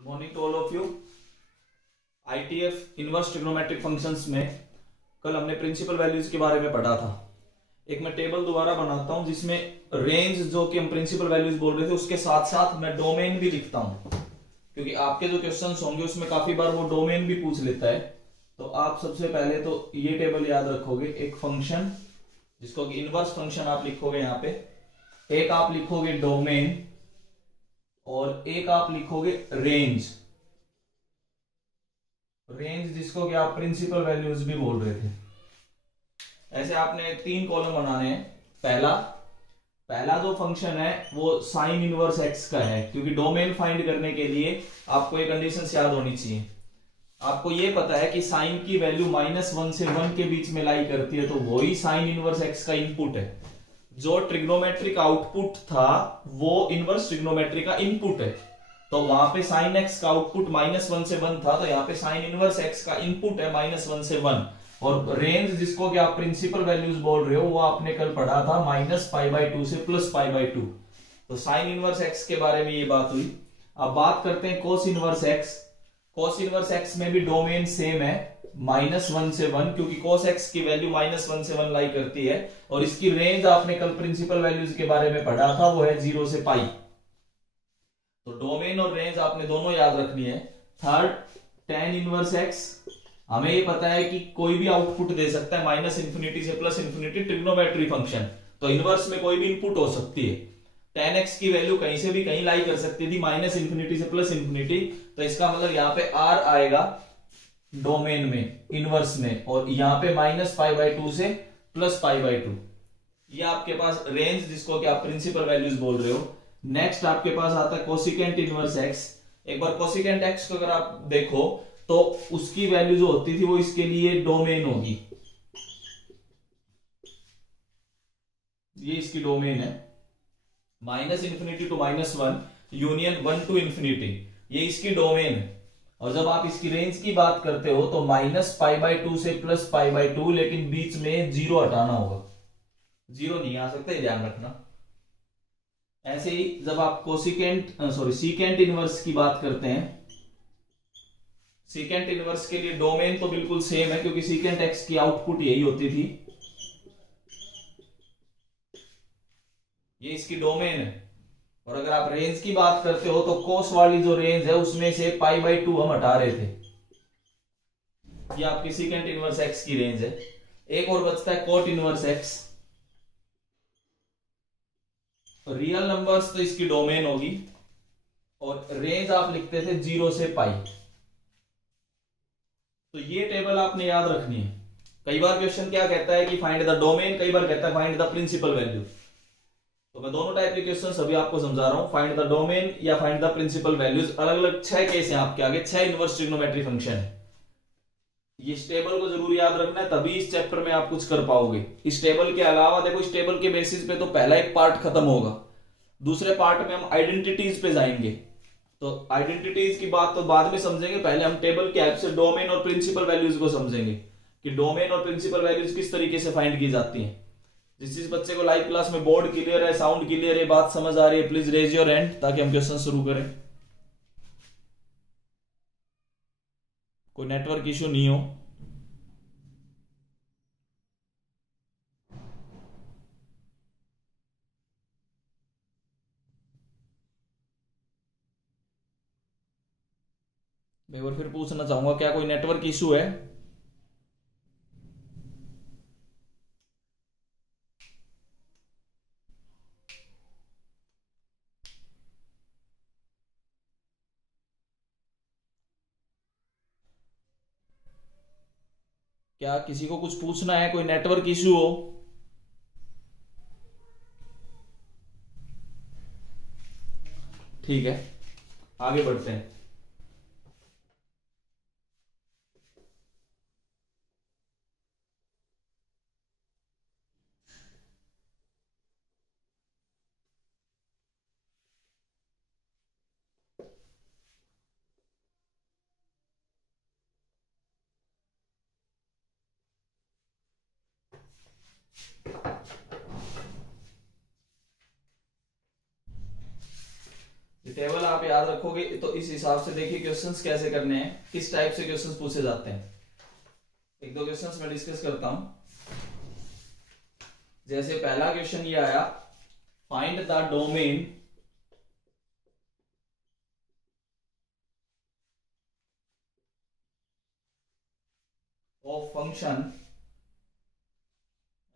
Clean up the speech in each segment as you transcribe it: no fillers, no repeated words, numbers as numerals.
Good morning to all of you. ITF inverse trigonometric functions में कल हमने principal values के बारे में पढ़ा था। एक मैं टेबल दोबारा बनाता हूं जिसमें रेंज जो कि हम प्रिंसिपल वैल्यूज बोल रहे थे उसके साथ साथ मैं डोमेन भी लिखता हूं, क्योंकि आपके जो क्वेश्चंस होंगे उसमें काफी बार वो डोमेन भी पूछ लेता है। तो आप सबसे पहले तो ये टेबल याद रखोगे, एक फंक्शन जिसको कि इनवर्स फंक्शन आप लिखोगे यहाँ पे, एक आप लिखोगे डोमेन और एक आप लिखोगे रेंज। रेंज जिसको कि आप प्रिंसिपल वैल्यूज भी बोल रहे थे। ऐसे आपने 3 कॉलम बनाने हैं। पहला जो फंक्शन है वो साइन इनवर्स एक्स का है, क्योंकि डोमेन फाइंड करने के लिए आपको एक कंडीशन याद होनी चाहिए। आपको ये पता है कि साइन की वैल्यू -1 से 1 के बीच में लाई करती है, तो वही साइन इनवर्स एक्स का इनपुट है। जो ट्रिग्नोमेट्रिक आउटपुट था वो इनवर्स ट्रिग्नोमेट्री का इनपुट है। तो वहां पे साइन एक्स का आउटपुट -1 से 1 था, तो यहाँ पे साइन इनवर्स एक्स का इनपुट है -1 से 1। और रेंज जिसको कि आप प्रिंसिपल वैल्यूज बोल रहे हो वो आपने कल पढ़ा था -π/2 से +π/2। तो साइन इनवर्स एक्स के बारे में ये बात हुई। अब बात करते हैं cos inverse x. Cos inverse x में भी डोमेन सेम है, -1 से 1, क्योंकि कोस एक्स की वैल्यू -1 से 1 लाई करती है। और इसकी रेंज आपने कल प्रिंसिपल वैल्यूज के बारे में पढ़ा था, वो है 0 से π। तो डोमेन और रेंज आपने दोनों याद रखनी है। Third, tan inverse x. हमें ये पता है कि कोई भी आउटपुट दे सकता है -∞ से +∞, ट्रिग्नोमेट्री फंक्शन। तो इनवर्स में कोई भी इनपुट हो सकती है। tan x की वैल्यू कहीं से भी कहीं लाई कर सकती थी, -∞ से +∞। तो इसका मतलब यहाँ पे r आएगा डोमेन में, इनवर्स में, और यहाँ पे -π/2 से +π/2। ये आपके पास रेंज जिसको कि आप प्रिंसिपल वैल्यूज बोल रहे हो। नेक्स्ट आपके पास आता है कोसिकेंट इनवर्स एक्स। एक बार कोसिकेंट एक्स को अगर आप देखो तो उसकी वैल्यू जो होती थी वो इसके लिए डोमेन होगी। ये इसकी डोमेन है, -∞ to -1 यूनियन 1 to ∞, ये इसकी डोमेन है। और जब आप इसकी रेंज की बात करते हो तो -π/2 से +π/2, लेकिन बीच में 0 हटाना होगा, 0 नहीं आ सकता, ये ध्यान रखना। ऐसे ही जब आप सीकेंट इनवर्स की बात करते हैं, सीकेंट इनवर्स के लिए डोमेन तो बिल्कुल सेम है, क्योंकि सीकेंट एक्स की आउटपुट यही होती थी। ये इसकी डोमेन है। और अगर आप रेंज की बात करते हो तो कोस वाली जो रेंज है उसमें से π/2 हम हटा रहे थे। ये आपकी सीकेंट इनवर्स एक्स की रेंज है। एक और बचता है cot inverse x. Real numbers तो इसकी डोमेन होगी, और रेंज आप लिखते थे 0 से π। तो ये टेबल आपने याद रखनी है। कई बार क्वेश्चन क्या कहता है कि फाइंड द डोमेन, कई बार कहता है फाइंड द प्रिंसिपल वैल्यू। तो मैं दोनों टाइप के क्वेश्चन अभी आपको समझा रहा हूं, फाइंड द डोमेन या फाइंड द प्रिंसिपल वैल्यूज। अलग अलग 6 केस हैं आपके आगे, 6 इनवर्स ट्रिग्नोमेट्री फंक्शन है। इस टेबल को जरूर याद रखना है, तभी इस चैप्टर में आप कुछ कर पाओगे। इस टेबल के अलावा देखो, इस टेबल के बेसिस पे तो पहला एक पार्ट खत्म होगा, दूसरे पार्ट में हम आइडेंटिटीज पे जाएंगे। तो आइडेंटिटीज की बात तो बाद में समझेंगे, पहले हम टेबल के हेल्प से डोमेन और प्रिंसिपल वैल्यूज को समझेंगे कि डोमेन और प्रिंसिपल वैल्यूज किस तरीके से फाइंड की जाती हैं। जिस बच्चे को लाइव क्लास में बोर्ड क्लियर है, साउंड क्लियर है, बात समझ आ रही है, प्लीज रेज योर हैंड ताकि हम क्वेश्चन शुरू करें। कोई नेटवर्क इश्यू नहीं हो। मैं एक बार फिर पूछना चाहूंगा, क्या कोई नेटवर्क इश्यू है? क्या किसी को कुछ पूछना है? कोई नेटवर्क इश्यू हो? ठीक है, आगे बढ़ते हैं। टेबल आप याद रखोगे तो इस हिसाब से देखिए क्वेश्चंस कैसे करने हैं, किस टाइप से क्वेश्चंस पूछे जाते हैं। एक दो क्वेश्चंस मैं डिस्कस करता हूं। जैसे पहला क्वेश्चन ये आया, find the domain of function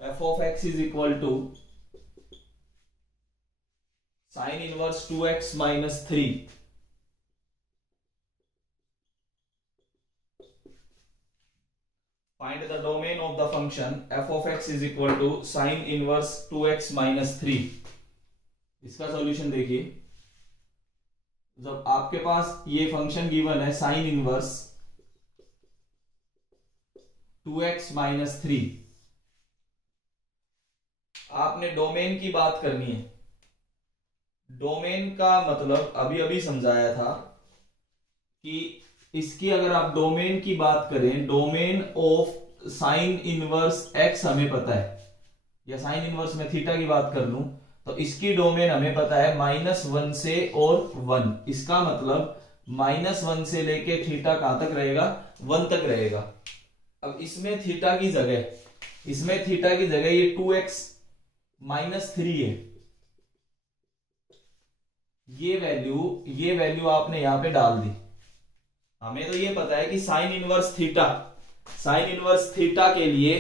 f of x is equal to sin inverse 2x minus 3. Find the domain of the function f of x is equal to sin inverse 2x minus 3. इसका solution देखिए, जब आपके पास ये function given है sin inverse 2x minus 3, आपने domain की बात करनी है। डोमेन का मतलब अभी अभी समझाया था कि इसकी अगर आप डोमेन की बात करें, domain of sine inverse x हमें पता है, या साइन इनवर्स में थीटा की बात कर लूं तो इसकी डोमेन हमें पता है -1 से और 1। इसका मतलब -1 से लेके थीटा कहां तक रहेगा, 1 तक रहेगा। अब इसमें थीटा की जगह ये 2x minus 3 है। ये वैल्यू आपने यहां पे डाल दी। हमें तो ये पता है कि साइन इनवर्स थीटा के लिए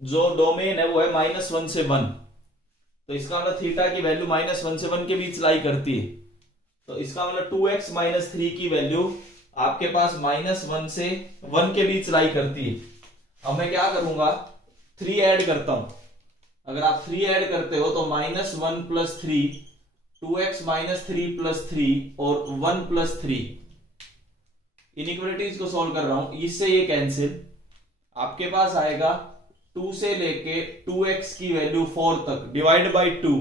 जो डोमेन है वो है -1 से 1, तो इसका मतलब थीटा की वैल्यू -1 से 1 के बीच लाई करती है। तो इसका मतलब 2x minus 3 की वैल्यू आपके पास -1 से 1 के बीच लाई करती है। अब मैं क्या करूंगा, 3 ऐड करता हूं। अगर आप 3 ऐड करते हो तो -1 + 3, 2x - 3 + 3 और 1 + 3। इनइक्वालिटीज को सॉल्व कर रहा हूं, इससे ये कैंसिल। आपके पास आएगा 2 से लेके 2x की वैल्यू 4 तक डिवाइड बाई 2,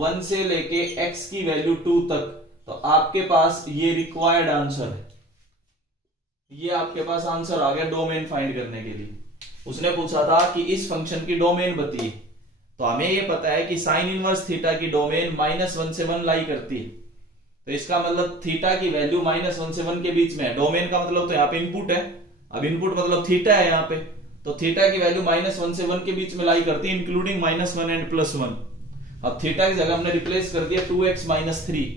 1 से लेके x की वैल्यू 2 तक। तो आपके पास ये रिक्वायर्ड आंसर है। ये आपके पास आंसर आ गया डोमेन फाइंड करने के लिए। उसने पूछा था कि इस फंक्शन की डोमेन बताइए, तो हमें ये पता है कि साइन इनवर्स थीटा की डोमेन -1 से 1 लाई करती है। तो इसका मतलब थीटा की वैल्यू -1 से 1 के बीच में है। डोमेन का मतलब तो यहाँ पे इनपुट है, अब इनपुट मतलब थीटा है यहाँ पे, तो थीटा की वैल्यू -1 से 1 के बीच में लाई करती है, इंक्लूडिंग -1 एंड +1। अब थीटा की जगह हमने रिप्लेस कर दिया 2x - 3।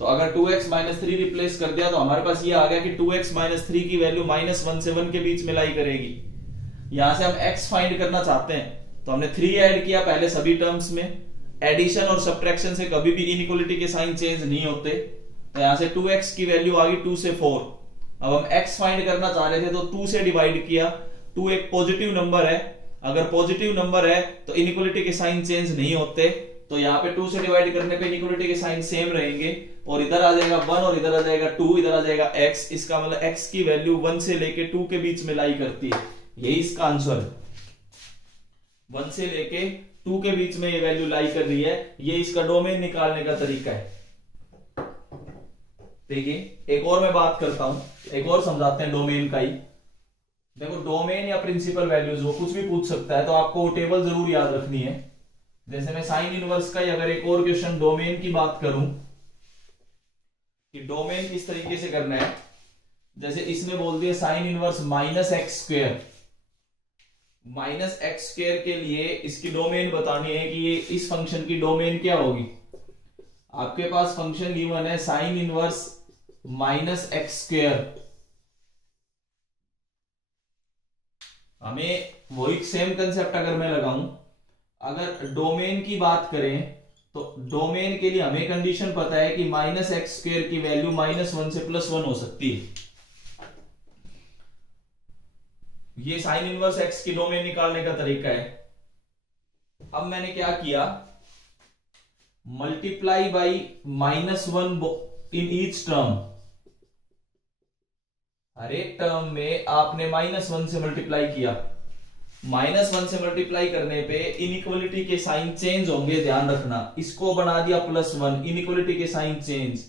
तो अगर 2x - 3 रिप्लेस कर दिया तो हमारे पास ये आ गया कि 2x - 3 की वैल्यू -1 से 1 के बीच में लाई करेगी। यहां से हम x फाइंड करना चाहते हैं तो हमने 3 ऐड किया पहले सभी टर्म्स में। एडिशन और सब्ट्रैक्शन से कभी भी इनइक्वालिटी के साइन चेंज नहीं होते। तो यहां से 2x की वैल्यू आ गई 2 से 4। अब हम x फाइंड करना चाह रहे थे तो 2 से डिवाइड किया। 2 एक पॉजिटिव नंबर है, अगर पॉजिटिव नंबर है तो इनइक्वालिटी के साइन चेंज नहीं होते। तो यहाँ पे 2 से डिवाइड करने पे इनइक्वालिटी के साइन सेम रहेंगे, और इधर आ जाएगा 1 और इधर आ जाएगा 2, इधर आ जाएगा x। इसका मतलब x की वैल्यू 1 से लेके 2 के बीच में लाई करती है। यही इसका आंसर है, 1 से लेके 2 के बीच में ये वैल्यू लाई कर रही है। ये इसका डोमेन निकालने का तरीका है। देखिए एक और मैं बात करता हूं, एक और समझाते हैं डोमेन का ही। देखो डोमेन या प्रिंसिपल वैल्यूज वो कुछ भी पूछ सकता है, तो आपको टेबल जरूर याद रखनी है। जैसे मैं साइन इनवर्स का ही अगर एक और क्वेश्चन डोमेन की बात करूं कि डोमेन किस तरीके से करना है, जैसे इसने बोल दिया साइन इनवर्स -x²। -x² के लिए इसकी डोमेन बतानी है कि ये इस फंक्शन की डोमेन क्या होगी। आपके पास फंक्शन गिवन है साइन इनवर्स -x²। हमें वही सेम कंसेप्ट अगर मैं लगाऊं, अगर डोमेन की बात करें तो डोमेन के लिए हमें कंडीशन पता है कि -x² की वैल्यू -1 से +1 हो सकती है। ये साइन इनवर्स x की डोमेन निकालने का तरीका है। अब मैंने क्या किया, multiply by -1 in each term. हर एक टर्म में आपने -1 से मल्टीप्लाई किया। -1 से मल्टीप्लाई करने पे इनइक्वालिटी के साइन चेंज होंगे, ध्यान रखना। इसको बना दिया +1, इनइक्वालिटी के साइन चेंज।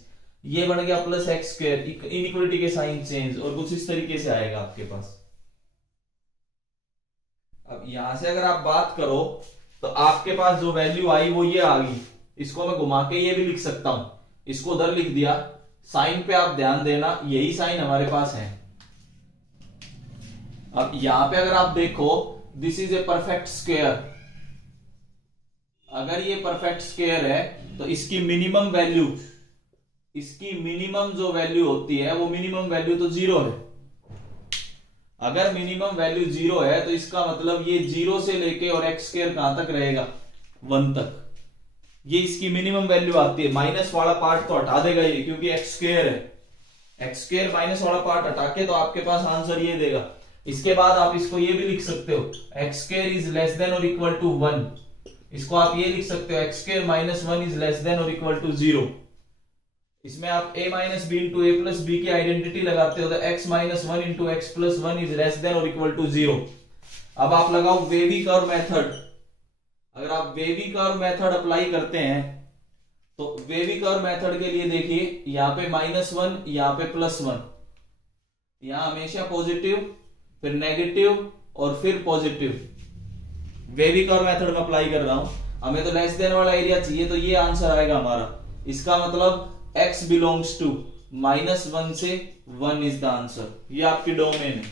ये बन गया +x², इनइक्वालिटी के साइन चेंज, और कुछ इस तरीके से आएगा आपके पास। अब यहां से अगर आप बात करो तो आपके पास जो वैल्यू आई वो ये आ गई। इसको मैं घुमा के ये भी लिख सकता हूं, इसको उधर लिख दिया। साइन पे आप ध्यान देना, यही साइन हमारे पास है। अब यहां पे अगर आप देखो, this is a perfect square. अगर ये परफेक्ट स्क्वायर है तो इसकी मिनिमम वैल्यू, इसकी मिनिमम जो वैल्यू होती है वो मिनिमम वैल्यू तो 0 है। अगर मिनिमम वैल्यू 0 है तो इसका मतलब ये 0 से लेके और एक्स स्क्वायर कहां तक रहेगा, 1 तक। ये इसकी मिनिमम वैल्यू आती है। माइनस वाला पार्ट तो हटा देगा ये, क्योंकि एक्स स्क्वायर है। एक्स स्क्वायर माइनस वाला पार्ट हटा के तो आपके पास आंसर ये देगा। इसके बाद आप इसको ये भी लिख सकते हो, x square is less than और इक्वल टू 1। इसको आप ये लिख सकते हो, x square minus 1 is less than और इक्वल टू 0। इसमें आप a minus b into a plus b की आइडेंटिटी लगाते हो तो x minus 1 into x plus 1 is less than और इक्वल टू 0। अब आप लगाओ वेवी कर्व मेथड। अगर आप वेवी कर्व मेथड अप्लाई करते हैं तो वेवी कर्व मेथड के लिए देखिए, यहां पे -1, यहां पे +1, यहां हमेशा पॉजिटिव, फिर नेगेटिव और फिर पॉजिटिव। वेवी कर्व मेथड में अप्लाई कर रहा हूं। हमें तो लेस देन वाला एरिया चाहिए, तो ये आंसर आएगा हमारा। इसका मतलब x बिलोंग्स टू -1 से 1 इज द आंसर। ये आपकी डोमेन है।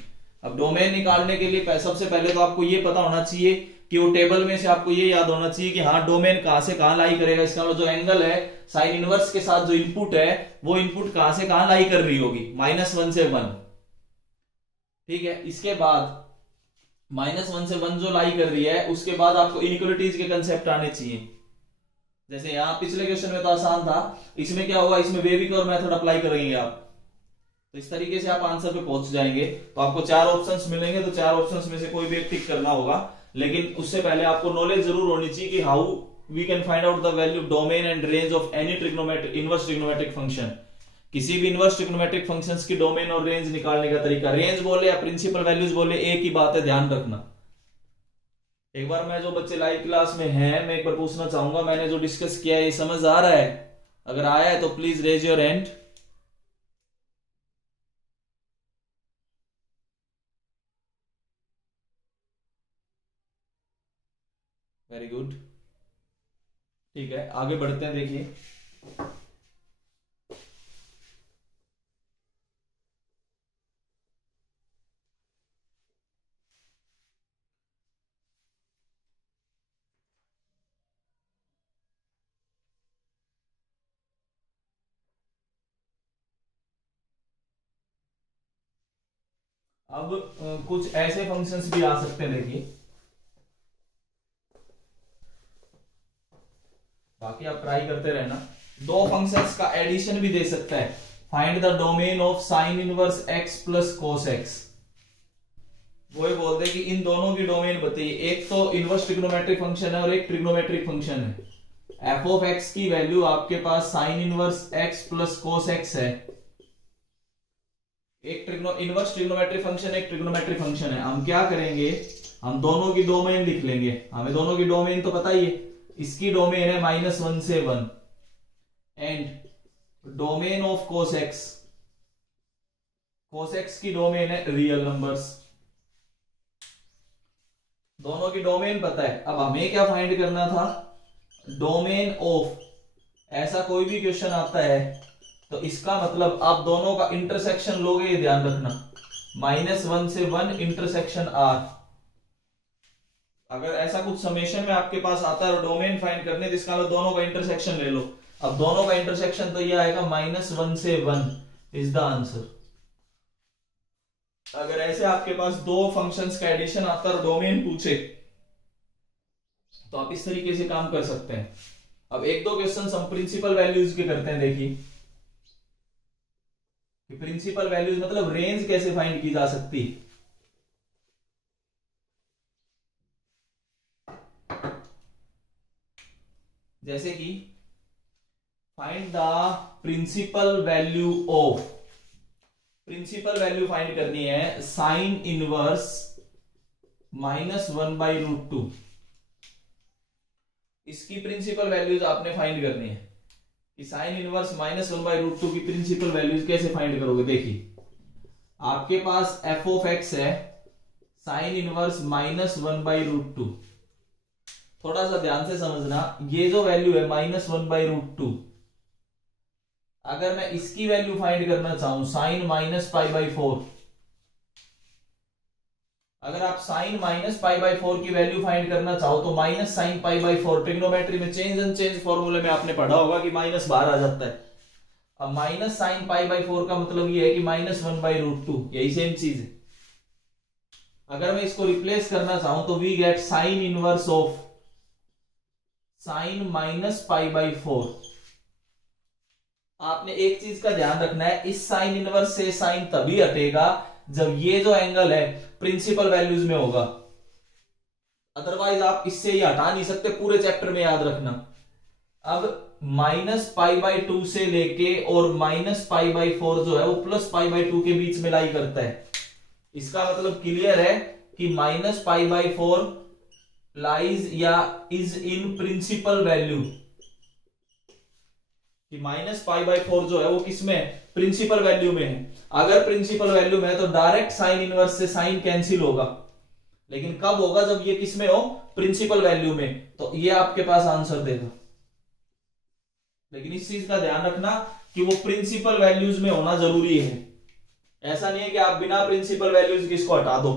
अब डोमेन निकालने के लिए सबसे पहले तो आपको ये पता होना चाहिए कि वो टेबल में से आपको ये याद होना चाहिए कि हाँ डोमेन कहां से कहां लाई करेगा। इसका मतलब जो एंगल है साइन इनवर्स के साथ जो इनपुट है वो इनपुट कहां से कहां लाई कर रही होगी, -1 से 1। ठीक है, इसके बाद -1 से 1 जो लाई कर रही है, उसके बाद आपको इनइक्वालिटीज के कंसेप्ट आने चाहिए। जैसे यहां पिछले क्वेश्चन में तो आसान था, इसमें क्या होगा, इसमें वेवी कर्व मेथड अप्लाई करेंगे आप, तो इस तरीके से आप आंसर पे पहुंच जाएंगे। तो आपको 4 ऑप्शंस मिलेंगे, तो 4 ऑप्शंस में से कोई भी एक टिक करना होगा। लेकिन उससे पहले आपको नॉलेज जरूर होनी चाहिए कि how we can find out the value domain and range of any trigonometric inverse trigonometric function. किसी भी इनवर्स ट्रिग्नोमेट्रिक फंक्शंस की डोमेन और रेंज निकालने का तरीका, रेंज बोले या प्रिंसिपल वैल्यूज बोले, एक ही बात है, ध्यान रखना। एक बार मैं जो बच्चे लाइव क्लास में हैं, मैं एक बार पूछना चाहूंगा, मैंने जो डिस्कस किया है ये समझ आ रहा है? अगर आया है तो please raise your hand. Very good, ठीक है, आगे बढ़ते हैं। देखिए अब कुछ ऐसे फंक्शंस भी आ सकते हैं। देखिए, बाकी आप ट्राई करते रहना। 2 फंक्शंस का एडिशन भी दे सकता है। Find the domain of sine inverse x plus cos x। वो ये बोलते हैं कि इन दोनों की डोमेन बताइए। एक तो इनवर्स ट्रिग्नोमेट्रिक फंक्शन है और एक ट्रिग्नोमेट्रिक फंक्शन है। f ऑफ x की वैल्यू आपके पास sine inverse x plus cos x है। एक इनवर्स ट्रिग्नोमेट्रिक फंक्शन, एक ट्रिग्नोमेट्रिक फंक्शन है। हम क्या करेंगे, हम दोनों की डोमेन लिख लेंगे। हमें दोनों की डोमेन तो पता ही है। इसकी डोमेन है -1 से 1 and domain of cos x, cos x की डोमेन है रियल नंबर्स। दोनों की डोमेन पता है। अब हमें क्या फाइंड करना था, डोमेन ऑफ। ऐसा कोई भी क्वेश्चन आता है तो इसका मतलब आप दोनों का इंटरसेक्शन लोगे, ये ध्यान रखना। -1 से 1 इंटरसेक्शन r। अगर ऐसा कुछ समेशन में आपके पास आता है और डोमेन फाइंड करने, जिसका मतलब दोनों का इंटरसेक्शन ले लो। अब दोनों का इंटरसेक्शन तो ये आएगा -1 से 1 इज द आंसर। अगर ऐसे आपके पास 2 फंक्शंस का एडिशन आता है और डोमेन पूछे तो आप इस तरीके से काम कर सकते हैं। अब 1-2 क्वेश्चन हम प्रिंसिपल वैल्यूज के करते हैं। देखिए प्रिंसिपल वैल्यूज मतलब रेंज कैसे फाइंड की जा सकती है। जैसे कि find the principal value of, principal value find करनी है साइन इनवर्स -1/√2। इसकी प्रिंसिपल वैल्यूज आपने फाइंड करनी है कि साइन इनवर्स -1/√2 की प्रिंसिपल वैल्यूज कैसे फाइंड करोगे। देखिए आपके पास f ऑफ x है साइन इनवर्स -1/√2। थोड़ा सा ध्यान से समझना, ये जो वैल्यू है -1/√2, अगर मैं इसकी वैल्यू फाइंड करना चाहूं साइन माइनस पाई बाई 4, अगर आप साइन माइनस पाई बाई 4 की वैल्यू फाइंड करना चाहो तो minus sine pi by 4, trigonometry में चेंज एंड चेंज फॉर्मूले में आपने पढ़ा होगा कि माइनस बाहर आ जाता है। अब माइनस साइन पाई बाई 4 का मतलब ये है कि माइनस 1/√2, यही सेम चीज है। अगर मैं इसको रिप्लेस करना चाहूं तो we get sine inverse of sine minus pi by 4। आपने एक चीज का ध्यान रखना है, इस साइन इनवर्स से साइन तभी हटेगा जब ये जो एंगल है प्रिंसिपल वैल्यूज में होगा, अदरवाइज आप इससे ही हटा नहीं सकते, पूरे चैप्टर में याद रखना। अब माइनस पाई बाई 2 से लेके और माइनस पाई बाई 4 जो है वो प्लस पाई बाई 2 के बीच में लाई करता है। इसका मतलब क्लियर है कि माइनस पाई बाई 4 लाइज या इज इन प्रिंसिपल वैल्यू, कि माइनस पाई बाई 4 जो है वो किसमें, प्रिंसिपल वैल्यू में है। अगर प्रिंसिपल वैल्यू में है तो डायरेक्ट साइन इनवर्स से साइन कैंसिल होगा, लेकिन कब होगा, जब ये किसमें हो, प्रिंसिपल वैल्यू में, तो ये आपके पास आंसर देगा। लेकिन इस चीज का ध्यान रखना कि वो प्रिंसिपल वैल्यूज में होना जरूरी है। ऐसा नहीं है कि आप बिना प्रिंसिपल वैल्यूज की इसको हटा दो।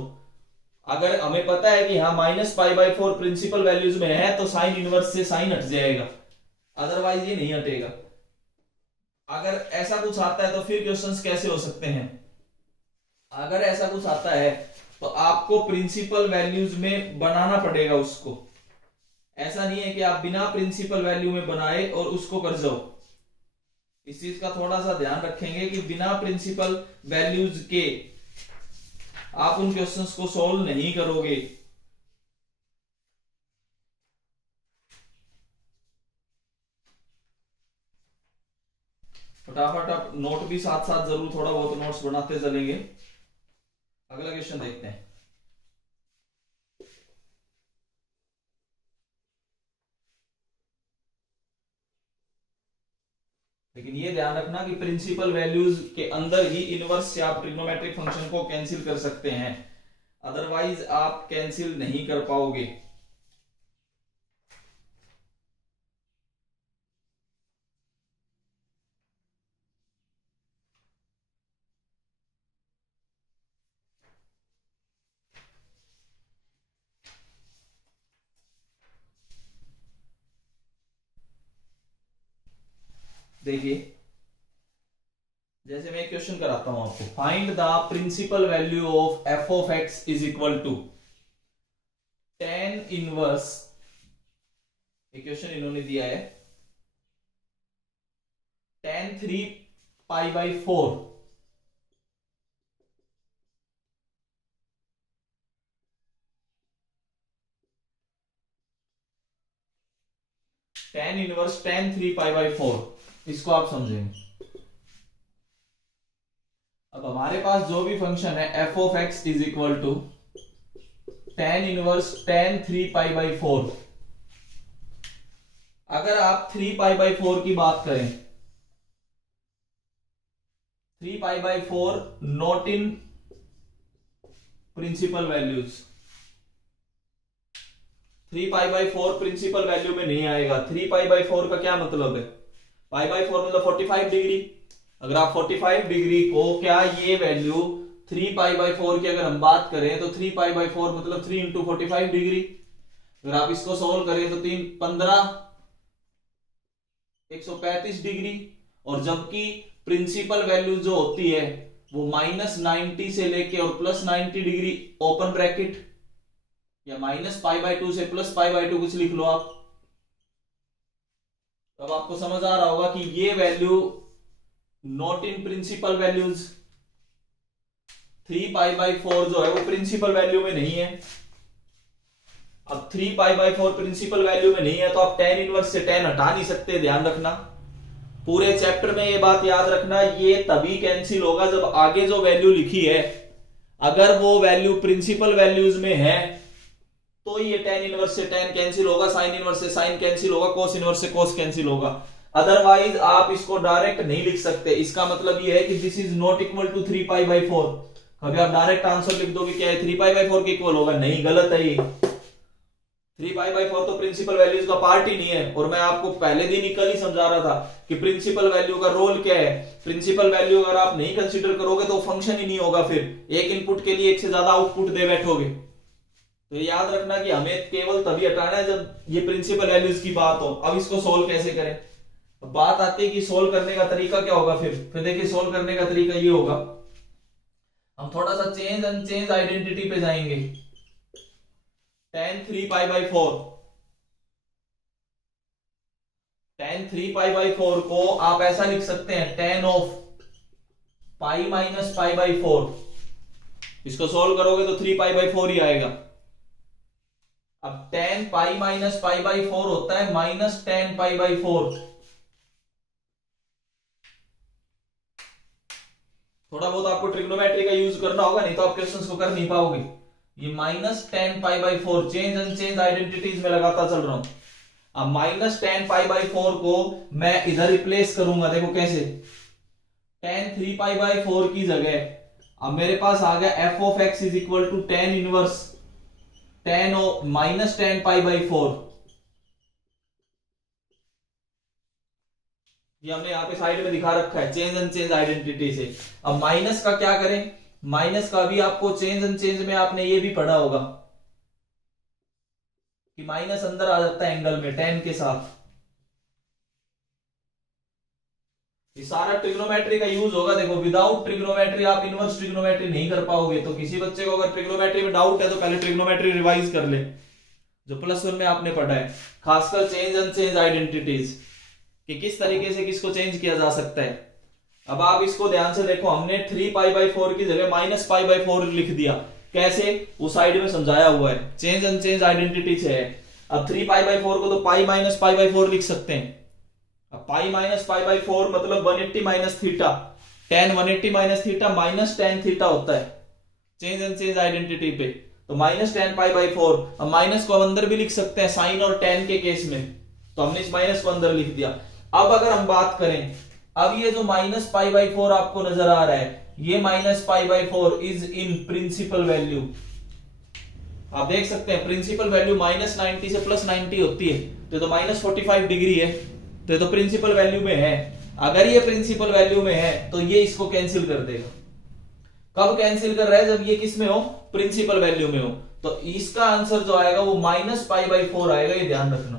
अगर हमें पता है कि हाँ minus pi by 4 principal values में है तो साइन इनवर्स से साइन हट जाएगा, अदरवाइज ये नहीं हटेगा। अगर ऐसा कुछ आता है तो फिर क्वेश्चंस कैसे हो सकते हैं, अगर ऐसा कुछ आता है तो आपको प्रिंसिपल वैल्यूज में बनाना पड़ेगा उसको। ऐसा नहीं है कि आप बिना प्रिंसिपल वैल्यू में बनाए और उसको कर जाओ। इस चीज का थोड़ा सा ध्यान रखेंगे कि बिना प्रिंसिपल वैल्यूज के आप उन क्वेश्चंस को सॉल्व नहीं करोगे। फटाफट आप नोट भी साथ साथ जरूर थोड़ा बहुत नोट्स बनाते चलेंगे। अगला क्वेश्चन देखते हैं। लेकिन ये ध्यान रखना कि प्रिंसिपल वैल्यूज के अंदर ही इनवर्स से आप ट्रिग्नोमेट्रिक फंक्शन को कैंसिल कर सकते हैं, अदरवाइज आप कैंसिल नहीं कर पाओगे। देखिए, जैसे मैं एक क्वेश्चन कराता हूं आपको, find the principal value of f of x is equal to tan inverse, एक क्वेश्चन इन्होंने दिया है, tan 3 pi by 4 tan inverse tan 3 pi by 4, इसको आप समझेंगे। अब हमारे पास जो भी फंक्शन है f of x is equal to tan inverse tan 3 pi by 4। अगर आप 3 पाई बाई 4 की बात करें, 3 pi by 4 not in principal values, 3 pi by 4 principal value में नहीं आएगा। 3 पाई बाई 4 का क्या मतलब है, पाई बाई 4 मतलब 45 डिग्री। अगर आप 45 डिग्री को, क्या ये वैल्यू 3 पाई बाई 4 की अगर हम बात करें तो 3 पाई बाई 4 मतलब 3 इंटू 45 डिग्री। अगर आप इसको सोल्व करें तो 3 15 135 डिग्री। और जबकि प्रिंसिपल वैल्यू जो होती है वो -90 से लेके और +90 डिग्री ओपन ब्रैकेट, या -π/2 से +π/2 कुछ लिख लो आप। तब आपको समझ आ रहा होगा कि ये value not in principal values. 3 pi by 4 जो है वो प्रिंसिपल वैल्यू में नहीं है। अब 3 पाई बाई 4 प्रिंसिपल वैल्यू में नहीं है तो आप tan इनवर्स से tan हटा नहीं सकते, ध्यान रखना। पूरे चैप्टर में ये बात याद रखना, ये तभी कैंसिल होगा जब आगे जो वैल्यू लिखी है अगर वो वैल्यू प्रिंसिपल वैल्यूज में है तो ये tan इनवर्स से tan कैंसिल होगा, साइन इनवर्स से साइन कैंसिल होगा, कोस इनवर्स से कोस कैंसिल होगा। अदरवाइज आप इसको डायरेक्ट नहीं लिख सकते। इसका मतलब ये है कि this is not equal to 3 pi by 4। कभी आप डायरेक्ट आंसर लिख दोगे क्या है 3 पाई बाई 4 के इक्वल होगा, नहीं, गलत है ये। 3π/4 तो प्रिंसिपल वैल्यूज का पार्ट ही नहीं है। और मैं आपको पहले दिन ही कल ही समझा रहा था कि प्रिंसिपल वैल्यू का रोल क्या है। प्रिंसिपल वैल्यू अगर आप नहीं कंसीडर करोगे तो फंक्शन ही नहीं होगा, फिर एक इनपुट के लिए एक से ज्यादा आउटपुट दे बैठोगे। तो याद रखना कि हमें केवल तभी हटाना है जब ये प्रिंसिपल वैल्यूज की बात हो। अब इसको सोल्व कैसे करें, बात आती है कि सोल्व करने का तरीका क्या होगा। फिर देखिए सोल्व करने का तरीका ये होगा, हम थोड़ा सा चेंज अनचेंज आइडेंटिटी पे जाएंगे। tan 3π/4, tan 3π/4 को आप ऐसा लिख सकते हैं tan ऑफ पाई माइनस π/4। इसको सोल्व करोगे तो 3π/4 ही आएगा। अब tan पाई माइनस π/4 होता है माइनस tan π/4। थोड़ा बहुत आपको ट्रिग्नोमेट्री का यूज करना होगा, नहीं तो आप क्वेश्चंस को कर नहीं पाओगे। ये minus tan π/4 change unchange identities में लगाता चल रहा हूं। अब माइनस tan π/4 को मैं इधर रिप्लेस करूंगा, देखो कैसे। tan 3π/4 की जगह अब मेरे पास आ गया f of x is equal to tan inverse tan minus tan π/4। ये हमने यहाँ पे साइड में दिखा रखा है चेंज अनचेंज आइडेंटिटी से। अब माइनस का क्या करें, माइनस का भी आपको चेंज अनचेंज में आपने ये भी पढ़ा होगा कि माइनस अंदर आ जाता है एंगल में tan के साथ। ये सारा ट्रिग्नोमेट्री का यूज होगा। देखो विदाउट ट्रिग्नोमेट्री आप इनवर्स ट्रिग्नोमेट्री नहीं कर पाओगे। तो किसी बच्चे को अगर ट्रिग्नोमेट्री में डाउट है तो पहले ट्रिग्नोमेट्री रिवाइज कर ले, जो +1 में आपने पढ़ा है, खासकर चेंज अनचेंज आइडेंटिटीज कि किस तरीके से किसको चेंज किया जा सकता है। अब आप इसको ध्यान से देखो, हमने 3π/4 की जगह माइनस π/4 लिख दिया। कैसे, उस साइड में समझाया हुआ है, चेंज अनचेंज आइडेंटिटी से है। अब 3π/4 को तो पाई माइनस π/4 लिख सकते हैं। अब पाई माइनस π/4 मतलब 180 minus theta, tan 180 minus theta minus tan theta होता है चेंज अनचेंज आइडेंटिटी पे। तो माइनस tan π/4। अब माइनस को हम अंदर भी लिख सकते हैं साइन और tan के केस में, तो हमने इस माइनस को अंदर लिख दिया। अब अगर हम बात करें, अब ये जो माइनस π/4 आपको नजर आ रहा है, ये minus π/4 is in principal value. आप देख सकते हैं प्रिंसिपल वैल्यू माइनस 90 से प्लस 90 होती है, तो माइनस 45 डिग्री है, तो प्रिंसिपल वैल्यू में है। अगर ये प्रिंसिपल वैल्यू में है तो ये इसको कैंसिल कर देगा। कब कैंसिल कर रहा है, जब ये किस में हो, प्रिंसिपल वैल्यू में हो। तो इसका आंसर जो आएगा वो माइनस π/4 आएगा, ये ध्यान रखना।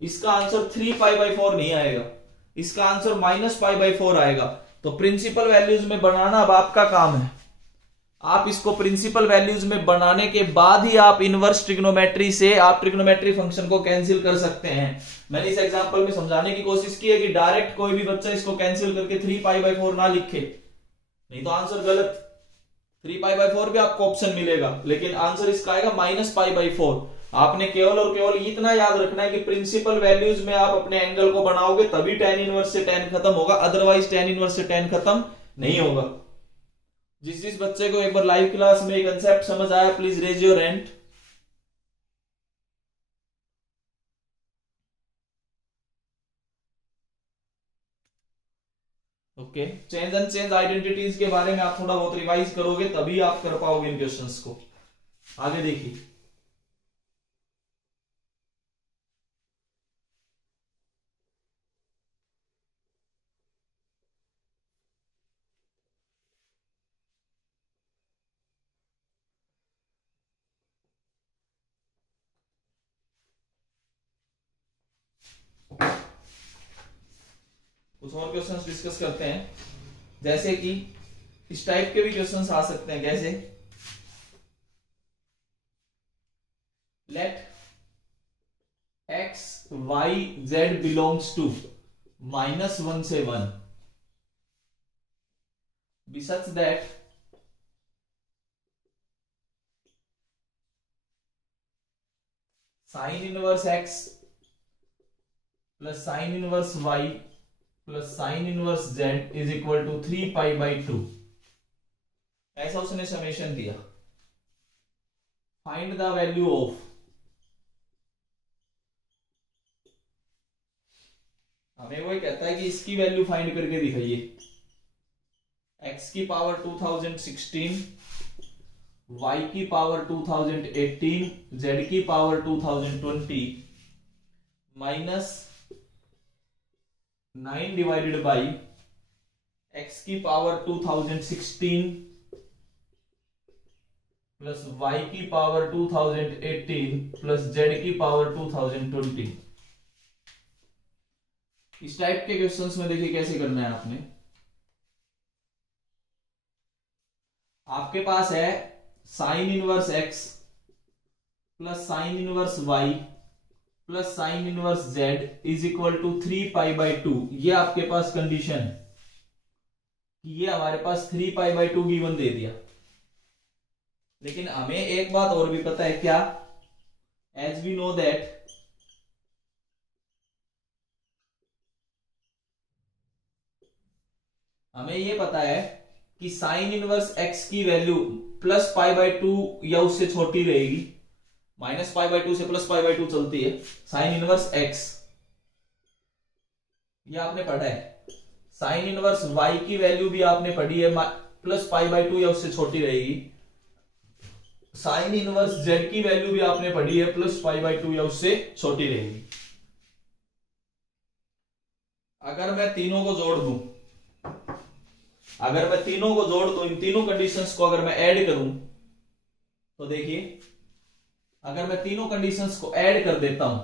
इसका आंसर 3π/4 नहीं आएगा, इसका आंसर माइनस π/4 आएगा। तो प्रिंसिपल वैल्यूज में बनाना अब आपका काम है। आप इसको प्रिंसिपल वैल्यूज में बनाने के बाद ही आप इनवर्स ट्रिग्नोमेट्री से आप ट्रिग्नोमेट्री फंक्शन को कैंसिल कर सकते हैं। मैंने इस एग्जांपल में समझाने की कोशिश की है कि डायरेक्ट कोई भी बच्चा इसको कैंसिल करके 3π/4 ना लिखे, नहीं तो आंसर गलत। 3π/4 भी आपको ऑप्शन मिलेगा, लेकिन आंसर इसका आएगा माइनस π/4। आपने केवल और केवल इतना याद रखना है कि प्रिंसिपल वैल्यूज में आप अपने एंगल को बनाओगे तभी tan इनवर्स से tan खत्म होगा, अदरवाइज tan इनवर्स से tan खत्म नहीं होगा। जिस बच्चे को एक बार लाइव क्लास में कंसेप्ट समझ आया, please raise your hand. Okay, change and change identities के बारे में आप थोड़ा बहुत रिवाइज करोगे तभी आप कर पाओगे इन क्वेश्चंस को। आगे देखिए, कुछ और क्वेश्चंस डिस्कस करते हैं। जैसे कि इस टाइप के भी क्वेश्चंस आ सकते हैं, कैसे let x y z belongs to -1 से 1 be such that sine inverse x plus sine inverse y plus sine inverse z is equal to 3π/2। ऐसा उसने समेशन दिया। फाइंड द वैल्यू ऑफ, हमें वो कहता है कि इसकी वैल्यू फाइंड करके दिखाइए। x की पावर 2016 y की पावर 2018 z की power 2020 minus 9 divided by x की पावर 2016 प्लस y की पावर 2018 प्लस z की पावर 2020। इस टाइप के क्वेश्चंस में देखिए कैसे करना है आपने। आपके पास है sine inverse x plus sine inverse y plus sine inverse z is equal to 3π/2। ये आपके पास कंडीशन, ये हमारे पास 3π/2 गिवन दे दिया। लेकिन हमें एक बात और भी पता है, क्या? एज वी नो दैट हमें ये पता है कि साइन इनवर्स x की वैल्यू प्लस π/2 या उससे छोटी रहेगी। माइनस π/2 से प्लस π/2 चलती है। साइन इनवर्स x, ये आपने पढ़ा है। साइन इनवर्स y की वैल्यू भी आपने पढ़ी है, प्लस π/2 या उससे छोटी रहेगी। साइन इनवर्स z की वैल्यू भी आपने पढ़ी है, प्लस π/2 या उससे छोटी रहेगी। अगर मैं तीनों को जोड़ दूं, इन तीनों कंडीशंस को अगर मैं ऐड करूं, तो देखिए अगर मैं तीनों कंडीशंस को ऐड कर देता हूं,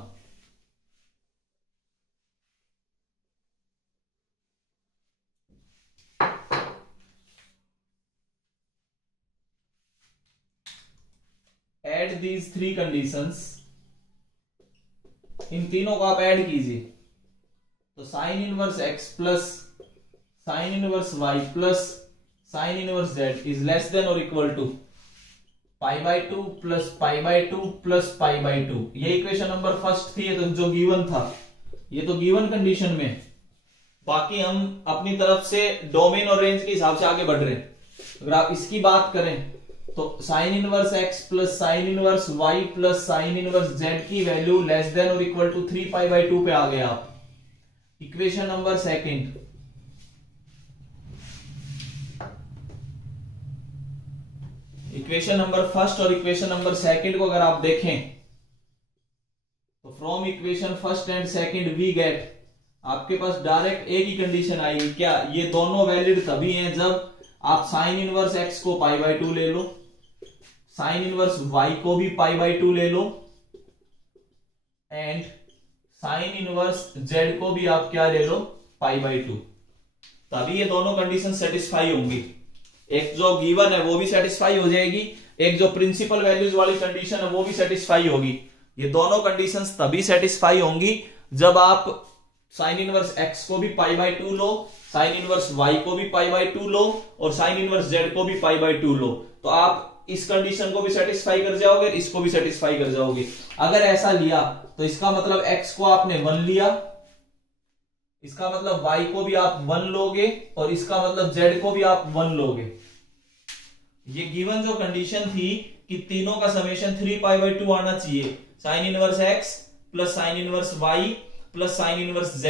ऐड दीज 3 कंडीशंस, इन तीनों को आप ऐड कीजिए, तो sine inverse x plus sine inverse y plus sine inverse z is less than और इक्वल टू π/2 प्लस π/2 प्लस π/2। ये इक्वेशन नंबर फर्स्ट थी, तो जो गिवन था, ये तो गिवन कंडीशन में। बाकी हम अपनी तरफ से डोमेन और रेंज के हिसाब से आगे बढ़ रहे हैं। अगर आप इसकी बात करें तो sine inverse x plus sine inverse y plus sine inverse z की वैल्यू लेस देन और इक्वल टू 3π/2 पे आ गए आप। Equation number second, equation number first और इक्वेशन नंबर सेकंड को अगर आप देखें तो from equation first and second we get, आपके पास डायरेक्ट एक ही कंडीशन आएगी। क्या? ये दोनों वैलिड तभी हैं जब आप साइन इनवर्स x को π/2 ले लो, साइन इनवर्स y को भी π/2 ले लो, एंड साइन इनवर्स z को भी आप क्या ले लो? π/2। तभी ये दोनों कंडीशन सेटिस्फाई होंगी। एक जो गिवन है वो भी सेटिस्फाई हो जाएगी, एक जो प्रिंसिपल वैल्यूज वाली कंडीशन है वो भी सेटिस्फाई होगी। ये दोनों कंडीशंस तभी सेटिस्फाई होंगी जब आप साइन इनवर्स x को भी π/2 लो, साइन इनवर्स y को भी π/2 लो और साइन इनवर्स z को भी π/2 लो, तो आप इस कंडीशन को भी सेटिस्फाई कर जाओगे, इसको भी सेटिस्फाई कर जाओगे। अगर ऐसा लिया तो इसका मतलब x को आपने 1 लिया, इसका मतलब y को भी आप 1 लोगे और इसका मतलब z को भी आप 1 लोगे। ये गिवन जो कंडीशन थी कि तीनों का समेशन 3π/2 आना चाहिए, sign inverse x plus sine inverse y plus sine inverse z,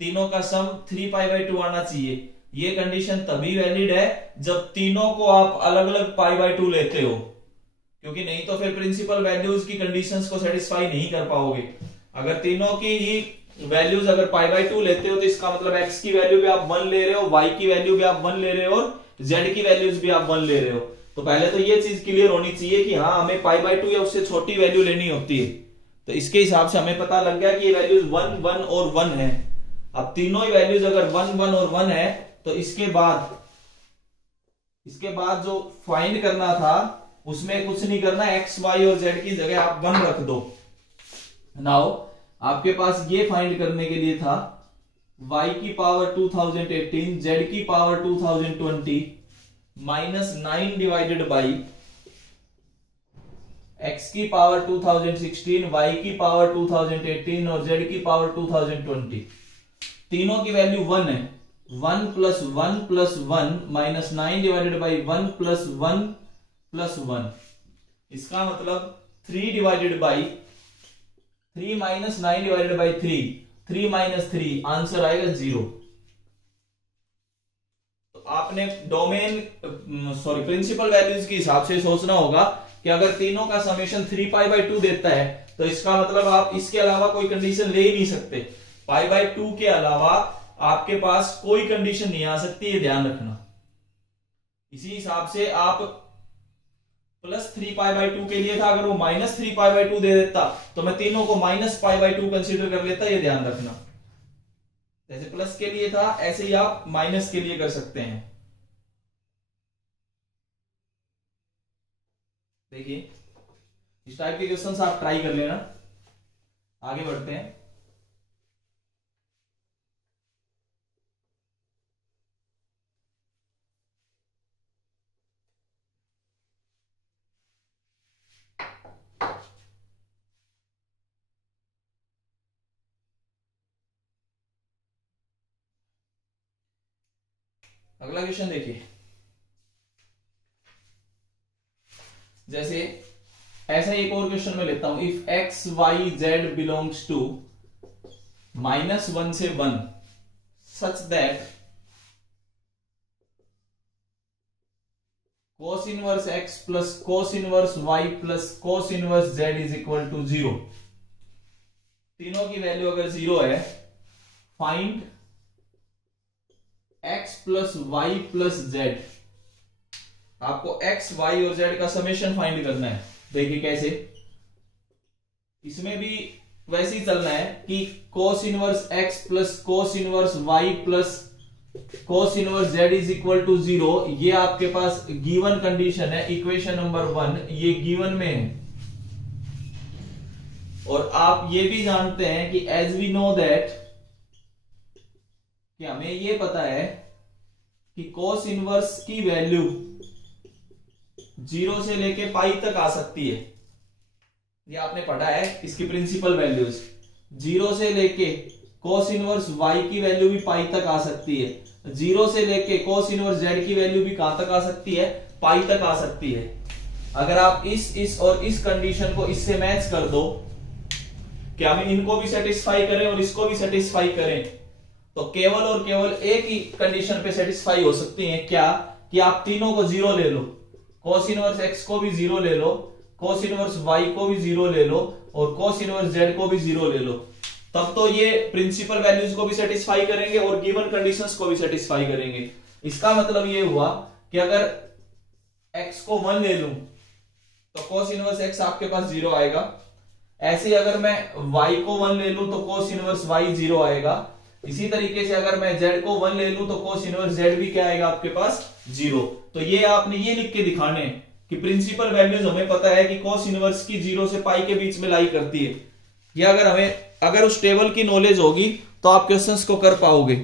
तीनों का सम 3π/2 आना चाहिए। ये कंडीशन तभी वैलिड है जब तीनों को आप अलग अलग π/2 लेते हो, क्योंकि नहीं तो फिर प्रिंसिपल वैल्यूज की कंडीशंस को सेटिस्फाई नहीं कर पाओगे। अगर तीनों की ही वैल्यूज अगर π/2 लेते हो तो इसका मतलब x की वैल्यू भी आप 1 ले रहे हो, y की वैल्यू भी आप 1 ले रहे हो और z की वैल्यूज भी आप 1 ले रहे हो। तो पहले तो ये चीज क्लियर होनी चाहिए कि हाँ हमें π/2 या उससे छोटी वैल्यू लेनी होती है। तो इसके हिसाब से हमें पता लग गया कि ये वैल्यूज 1 1 और 1 है। अब तीनों ही वैल्यूज अगर 1 1 और 1 है तो इसके बाद जो फाइंड करना था उसमें कुछ नहीं करना, x y और z की जगह आप 1 रख दो। नाउ आपके पास ये फाइंड करने के लिए था y की पावर 2018 z की power 2020 minus 9 divided by x की पावर 2016 y की पावर 2018 और z की पावर 2020। तीनों की वैल्यू 1 है, 1 plus 1 plus 1 minus 9 divided by 1 plus 1 plus 1। इसका मतलब 3 divided by 3 minus 9 divided by 3, 3 minus 3, answer आएगा 0। तो आपने प्रिंसिपल वैल्यूज के हिसाब से सोचना होगा कि अगर तीनों का समेशन 3π/2 देता है तो इसका मतलब आप इसके अलावा कोई कंडीशन ले ही नहीं सकते। π/2 के अलावा आपके पास कोई कंडीशन नहीं आ सकती, ये ध्यान रखना। इसी हिसाब से आप +3π/2 के लिए था, अगर वो -3π/2 दे देता तो मैं तीनों को -π/2 कंसीडर कर लेता, ये ध्यान रखना। जैसे प्लस के लिए था ऐसे ही आप माइनस के लिए कर सकते हैं। देखिए इस टाइप के क्वेश्चंस आप ट्राई कर लेना। आगे बढ़ते हैं। अगला क्वेश्चन देखिए, जैसे ऐसा एक और क्वेश्चन में लेता हूं। If x y z belongs to -1 से 1 such that cos inverse x plus cos inverse y plus cos inverse z is equal to 0। तीनों की वैल्यू अगर 0 है, find x plus y plus z. आपको x, y और z का summation find करना है। देखिए कैसे, इसमें भी वैसे ही चलना है कि cos inverse x plus cos inverse y plus cos inverse z is equal to 0। ये आपके पास गिवन कंडीशन है, इक्वेशन नंबर 1 ये गिवन में है। और आप ये भी जानते हैं कि एज वी नो दैट, कि हमें ये पता है कि cos इनवर्स की वैल्यू 0 से लेके पाई तक आ सकती है। ये आपने पढ़ा है इसकी प्रिंसिपल वैल्यूज। 0 से लेके cos इनवर्स y की वैल्यू भी पाई तक आ सकती है। 0 से लेके cos इनवर्स z की वैल्यू भी कहां तक आ सकती है, पाई तक आ सकती है। अगर आप इस और इस कंडीशन को इससे मैच कर दो कि हम इनको भी सेटिस्फाई करें और इसको भी सेटिस्फाई करें, तो केवल और केवल एक ही कंडीशन पे सेटिस्फाई हो सकती है। क्या कि आप तीनों को 0 ले लो, cos इनवर्स x को भी 0 ले लो, cos इनवर्स y को भी 0 ले लो और cos इनवर्स z को भी 0 ले लो। तब तो ये प्रिंसिपल वैल्यूज को भी सेटिस्फाई करेंगे और गिवन कंडीशंस को भी सेटिस्फाई करेंगे। इसका मतलब ये हुआ कि अगर x को 1 ले लूं तो cos इनवर्स x आपके पास 0 आएगा। ऐसे ही अगर मैं y को 1 ले लूं तो cos इनवर्स y 0 आएगा। इसी तरीके से अगर मैं z को 1 ले लूं तो cos इनवर्स z भी क्या आएगा आपके पास, 0। तो ये आपने ये लिख के दिखाने कि प्रिंसिपल वैल्यूज हमें पता है कि cos इनवर्स की 0 से पाई के बीच में लाई करती है। ये अगर उस टेबल की नॉलेज होगी तो आप क्वेश्चंस को कर पाओगे।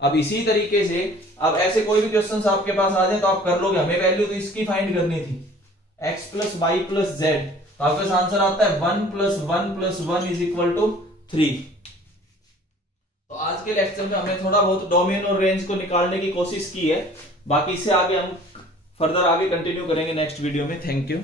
अब इसी तरीके से अब ऐसे कोई भी क्वेश्चंस आपके पास आ जाए तो आप कर लोगे। हमें वैल्यू तो इसकी फाइंड करनी थी, x plus y plus z. तो आपके पास आंसर आता है 1 + 1 + 1 इज इक्वल टू 3। तो आज के लेक्चर में हमने थोड़ा बहुत डोमेन और रेंज को निकालने की कोशिश की है। बाकी इससे आगे हम फर्दर आगे कंटिन्यू करेंगे नेक्स्ट वीडियो में। Thank you.